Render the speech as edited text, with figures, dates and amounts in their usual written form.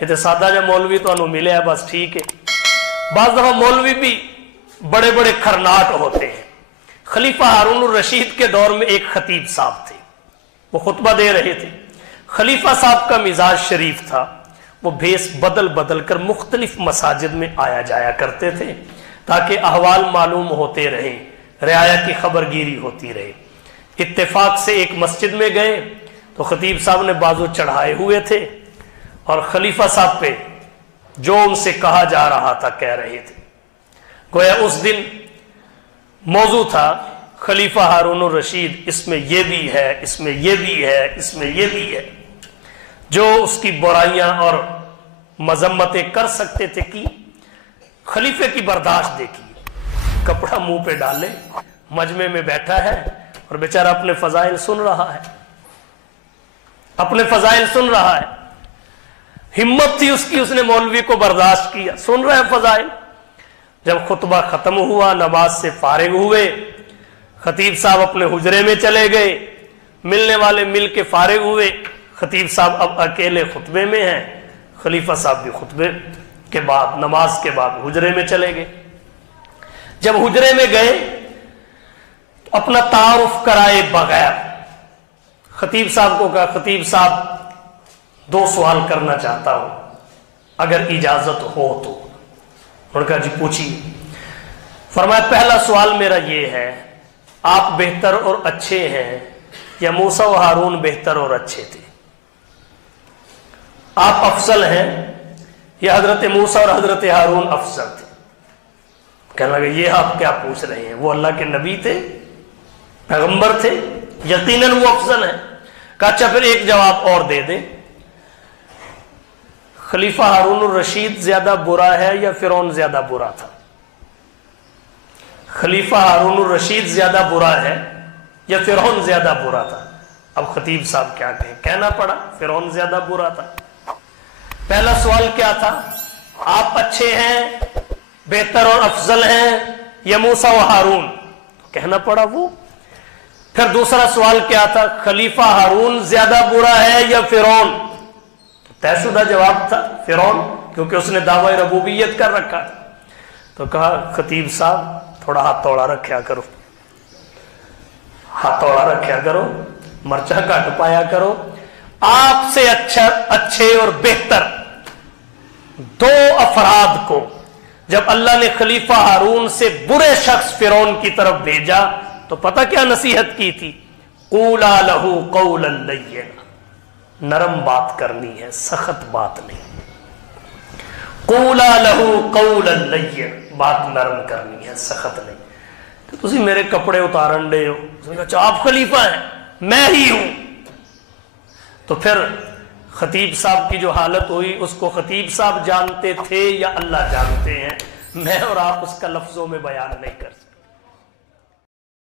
یہ سادہ جا مولوی تو ملے ہے بس ٹھیک ہے. بعض دفعہ مولوی بھی بڑے بڑے کھرناٹ ہوتے ہیں. خلیفہ ہارون الرشید کے دور میں ایک خطیب صاحب تھے, وہ خطبہ دے رہے تھے. خلیفہ صاحب کا مزاج شریف تھا, وہ بھیس بدل بدل کر مختلف مساجد میں آیا جایا کرتے تھے تاکہ احوال معلوم ہوتے رہیں, رعایا کی خبر گیری ہوتی رہے. اتفاق سے ایک مسجد میں گئے تو خطیب صاحب نے بازو چڑھائے ہوئے تھے اور خلیفہ صاحب پہ جو ان سے کہا جا رہا تھا کہہ رہے تھے. گویا اس دن موضوع تھا خلیفہ ہارون الرشید, اس میں یہ بھی ہے, اس میں یہ بھی ہے, اس میں یہ بھی ہے. جو اس کی برائیاں اور مذمتیں کر سکتے تھے کی, خلیفے کی برداشت دیکھی. کپڑا منہ پہ ڈالے مجمع میں بیٹھا ہے اور بیچارہ اپنے فضائل سن رہا ہے, اپنے فضائل سن رہا ہے. ہمت تھی اس کی, اس نے مولوی کو برداشت کیا, سن رہے فضائل. جب خطبہ ختم ہوا, نماز سے فارغ ہوئے, خطیب صاحب اپنے حجرے میں چلے گئے, ملنے والے مل کے فارغ ہوئے. خطیب صاحب اب اکیلے خطبے میں ہیں, خلیفہ صاحب بھی خطبے کے بعد نماز کے بعد حجرے میں چلے گئے. جب حجرے میں گئے اپنا تعارف کرائے بغیر خطیب صاحب کو کہا, خطیب صاحب 2 سوال کرنا چاہتا ہوں اگر اجازت ہو تو. انہوں نے کہا جی پوچھیے. فرمایا پہلا سوال میرا یہ ہے, آپ بہتر اور اچھے ہیں یا موسیٰ و ہارون بہتر اور اچھے تھے؟ آپ افضل ہیں یا حضرت موسیٰ اور حضرت ہارون افضل تھے؟ کہنے لگے یہ آپ کیا پوچھ رہے ہیں, وہ اللہ کے نبی تھے, پیغمبر تھے, یقیناً وہ افضل ہیں. کہا اچھا پھر ایک جواب اور دے دیں, خلیفہ ہارون الرشید زیادہ برا ہے یا فرعون زیادہ برا تھا؟ خلیفہ ہارون الرشید زیادہ برا ہے یا فرعون زیادہ برا تھا؟ اب خطیب صاحب کیا کہیں, کہنا پڑا فرعون زیادہ برا تھا. پہلا سوال کیا تھا, آپ اچھے ہیں, بہتر اور افضل ہیں یا موسیٰ و ہارون؟ کہنا پڑا وہ. پھر دوسرا سوال کیا تھا, خلیفہ ہارون زیادہ برا ہے یا فرعون؟ طے شدہ جواب تھا فرعون, کیونکہ اس نے دعوی ربوبیت کر رکھا. تو کہا خطیب صاحب تھوڑا ہاتھ توڑا رکھیا کرو, ہاتھ توڑا رکھیا کرو, مرچہ کٹ پایا کرو. آپ سے اچھے اور بہتر 2 افراد کو جب اللہ نے خلیفہ ہارون سے برے شخص فرعون کی طرف بھیجا تو پتہ کیا نصیحت کی تھی؟ قولا لہ قولا لینا, نرم بات کرنی ہے, سخت بات نہیں. قولا لہ قولا لینا, بات نرم کرنی ہے, سخت نہیں. تو تسی میرے کپڑے اتارن دے ہو, اس نے کہا اچھا آپ خلیفہ ہیں, میں ہی ہوں. تو پھر خطیب صاحب کی جو حالت ہوئی اس کو خطیب صاحب جانتے تھے یا اللہ جانتے ہیں, میں اور آپ اس کا لفظوں میں بیان نہیں کر سکتے.